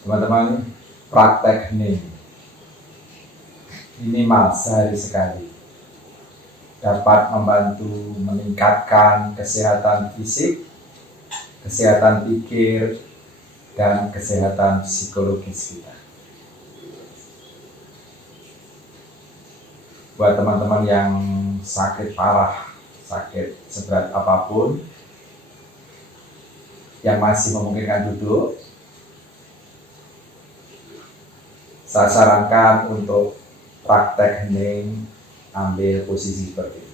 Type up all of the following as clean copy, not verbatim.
Teman-teman, praktek hening minimal sehari sekali dapat membantu meningkatkan kesehatan fisik, kesehatan pikir, dan kesehatan psikologis kita. Buat teman-teman yang sakit parah, sakit seberat apapun, yang masih memungkinkan duduk, saya sarankan untuk praktek hening, ambil posisi seperti ini.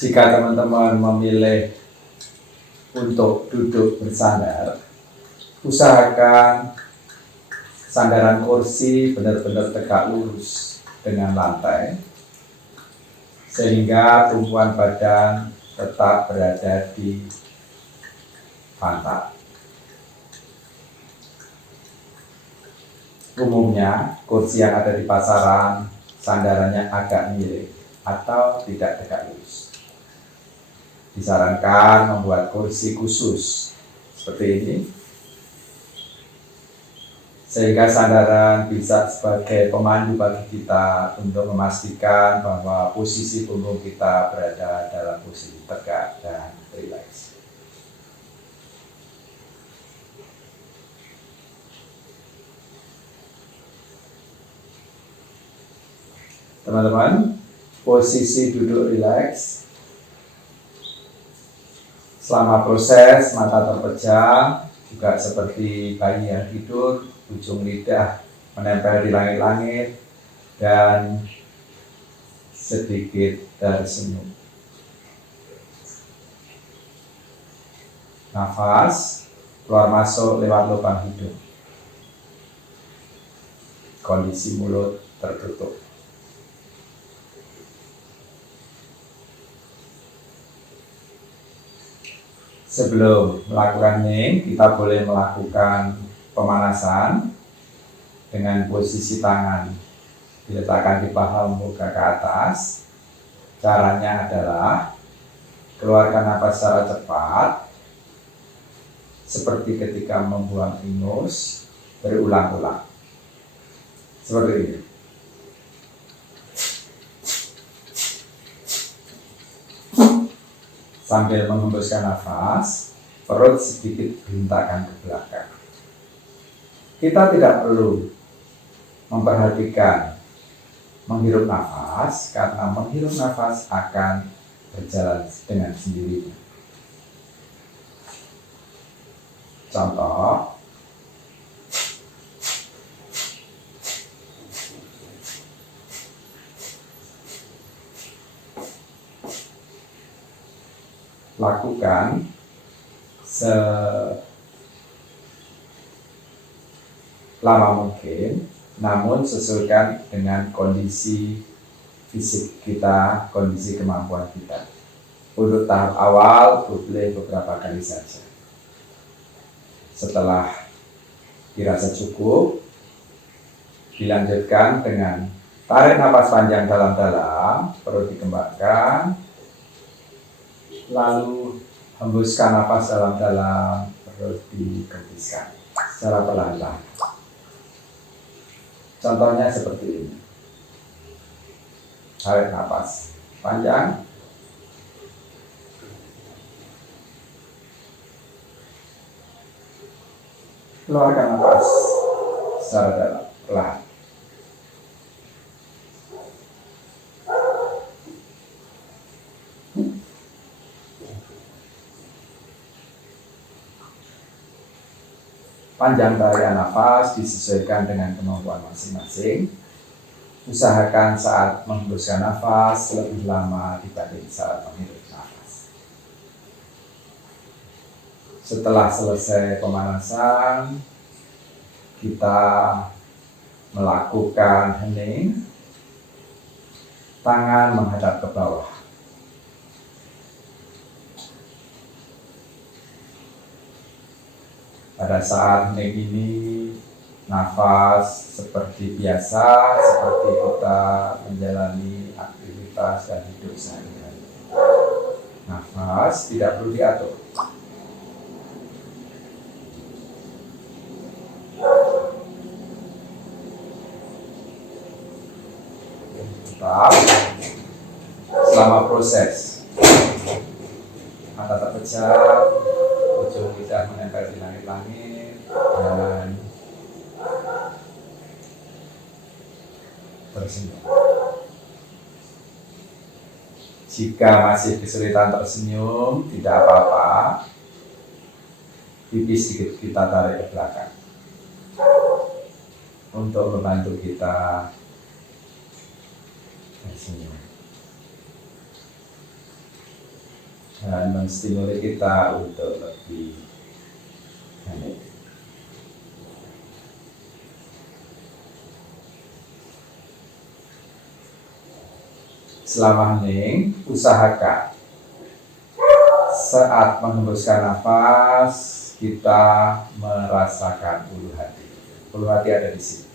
Jika teman-teman memilih untuk duduk bersandar, usahakan sandaran kursi benar-benar tegak lurus dengan lantai, sehingga tumpuan badan tetap berada di pantat. Umumnya, kursi yang ada di pasaran, sandarannya agak miring atau tidak tegak lurus. Disarankan membuat kursi khusus seperti ini, sehingga sandaran bisa sebagai pemandu bagi kita untuk memastikan bahwa posisi punggung kita berada dalam posisi tegak dan rileks. Teman-teman, posisi duduk rileks. Selama proses, mata terpejam, juga seperti bayi yang tidur, ujung lidah menempel di langit-langit, dan sedikit tersenyum. Nafas keluar masuk lewat lubang hidung. Kondisi mulut tertutup. Sebelum melakukan hening, kita boleh melakukan pemanasan dengan posisi tangan diletakkan di paha membuka ke atas. Caranya adalah keluarkan napas secara cepat, seperti ketika membuang ingus, berulang-ulang. Seperti ini. Sambil menghembuskan nafas, perut sedikit bentakan ke belakang. Kita tidak perlu memperhatikan menghirup nafas, karena menghirup nafas akan berjalan dengan sendirinya. Contoh, lakukan selama mungkin, namun sesuaikan dengan kondisi fisik kita, kondisi kemampuan kita. Untuk tahap awal, boleh beberapa kali saja. Setelah dirasa cukup, dilanjutkan dengan tarik napas panjang dalam-dalam, perut dikembangkan, lalu hembuskan napas dalam-dalam, perut dikembiskan secara perlahan-lahan. Contohnya seperti ini. Tarik napas panjang, keluarkan napas secara dalam, perlahan. Panjang tarikan nafas disesuaikan dengan kemampuan masing-masing. Usahakan saat menghembuskan nafas lebih lama dibanding saat menghirup nafas. Setelah selesai pemanasan, kita melakukan hening, tangan menghadap ke bawah. Pada saat hening ini, nafas seperti biasa, seperti kita menjalani aktivitas dan hidup sehari-hari. Nafas tidak perlu diatur. Tetap selama proses mata terpejam, ujung lidah menempel di langit-langit, dan tersenyum. Jika masih kesulitan tersenyum, tidak apa-apa, pipi sedikit kita tarik ke belakang untuk membantu kita tersenyum dan menstimuli kita untuk lebih hening. Selama hening, usahakan saat menghembuskan nafas kita merasakan ulu hati. Ulu hati ada di sini.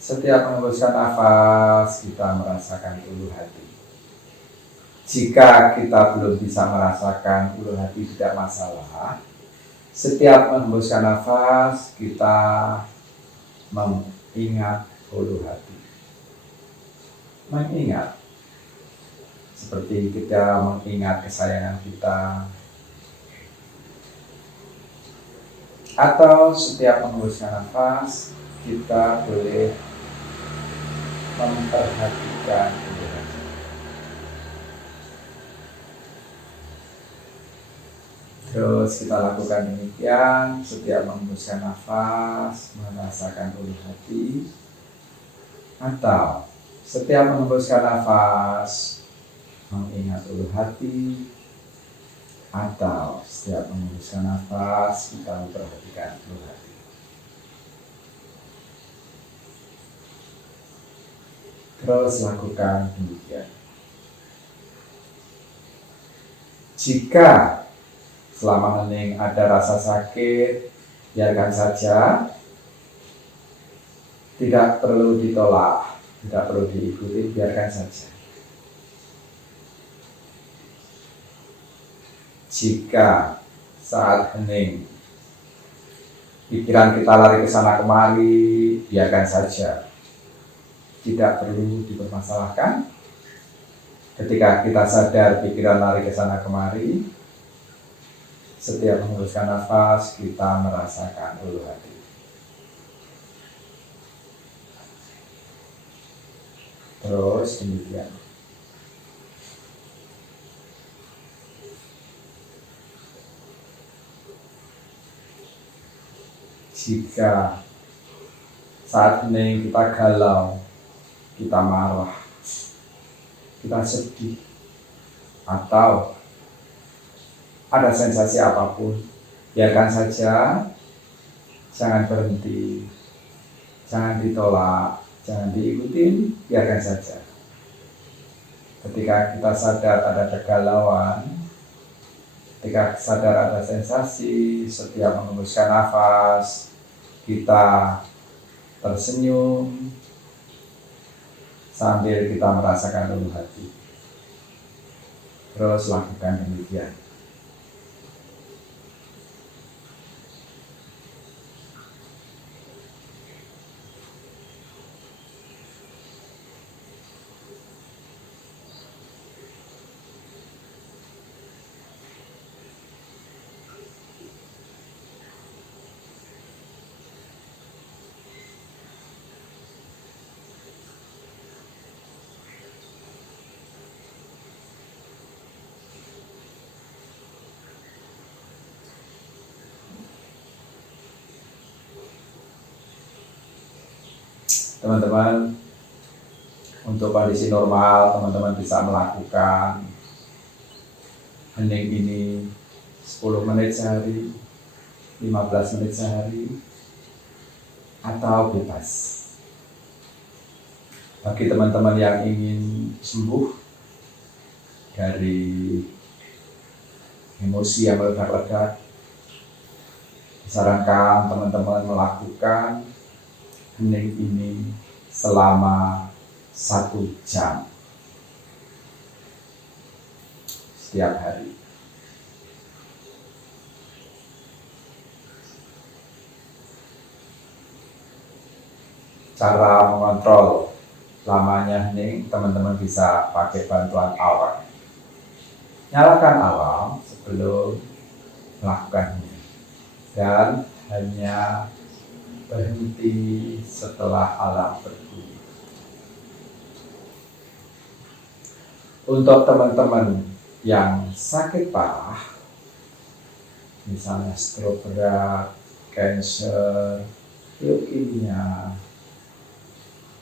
Setiap menghembuskan nafas, kita merasakan ulu hati. Jika kita belum bisa merasakan ulu hati, tidak masalah. Setiap menghembuskan nafas, kita mengingat ulu hati. Mengingat, seperti kita mengingat kesayangan kita. Atau setiap menghembuskan nafas, kita boleh memperhatikan ulu hati. Terus kita lakukan demikian, setiap menghembuskan nafas merasakan ulu hati, atau setiap menghembuskan nafas mengingat ulu hati, atau setiap menghembuskan nafas kita memperhatikan ulu hati. Terus lakukan demikian. Jika selama hening ada rasa sakit, biarkan saja. Tidak perlu ditolak, tidak perlu diikuti, biarkan saja. Jika saat hening pikiran kita lari ke sana kemari, biarkan saja. Tidak perlu dipermasalahkan. Ketika kita sadar pikiran lari ke sana kemari, setiap menghembuskan nafas kita merasakan ulu hati. Terus demikian. Jika saat hening kita galau, kita marah, kita sedih, atau ada sensasi apapun, biarkan saja, jangan berhenti, jangan ditolak, jangan diikuti, biarkan saja. Ketika kita sadar ada kegalauan, ketika sadar ada sensasi, setiap menghembuskan nafas, kita tersenyum, sambil kita merasakan ulu hati. Terus lakukan demikian. Teman-teman, Untuk kondisi normal, teman-teman bisa melakukan hening ini 10 menit sehari, 15 menit sehari, atau bebas. Bagi teman-teman yang ingin sembuh dari emosi yang meledak-ledak, disarankan teman-teman melakukan hening ini selama 1 jam setiap hari. Cara mengontrol lamanya hening, teman-teman bisa pakai bantuan alarm. Nyalakan alarm sebelum melakukan hening dan hanya berhenti setelah alarm berbunyi. Untuk teman-teman yang sakit parah, misalnya stroke berat, cancer, leukemia,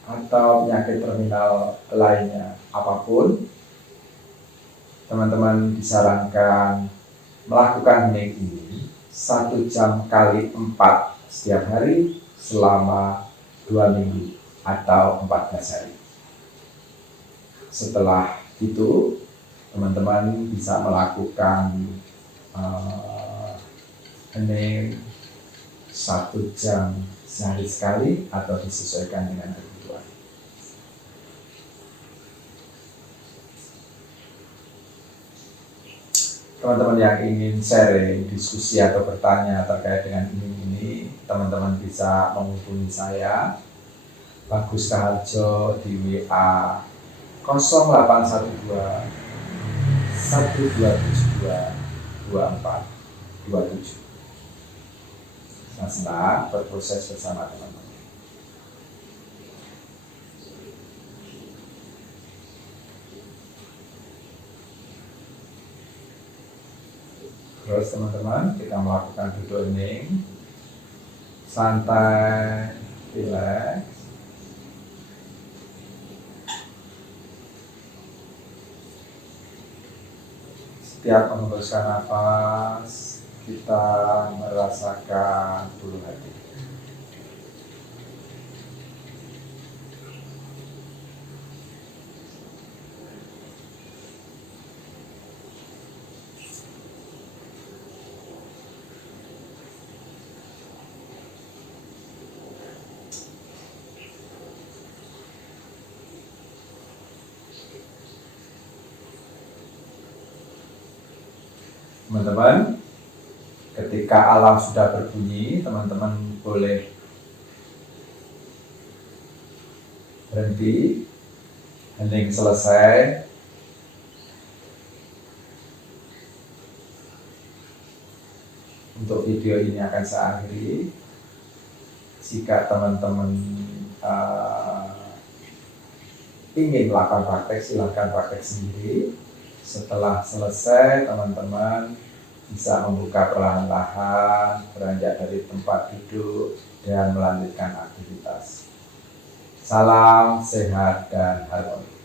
atau penyakit terminal lainnya, apapun, teman-teman disarankan melakukan hening ini 1 jam kali 4 setiap hari selama 2 minggu atau 14 hari. Setelah itu, teman-teman bisa melakukan hening 1 jam sehari sekali atau disesuaikan dengan kebutuhan. Teman-teman yang ingin sharing, diskusi atau bertanya terkait dengan ini, teman-teman bisa menghubungi saya, Bagus Raharjo, di WA 0812 1272 2427. Saya senang berproses bersama teman-teman. Terus teman-teman, kita melakukan duduk hening, santai, rileks. Setiap menghembuskan nafas, kita merasakan bulu hati. Teman-teman, ketika alarm sudah berbunyi, teman-teman boleh berhenti, hening selesai. Untuk video ini akan saya akhiri. Jika teman-teman ingin melakukan praktek, silakan praktek sendiri. Setelah selesai, teman-teman bisa membuka perlahan-lahan, beranjak dari tempat duduk, dan melanjutkan aktivitas. Salam sehat dan harmoni.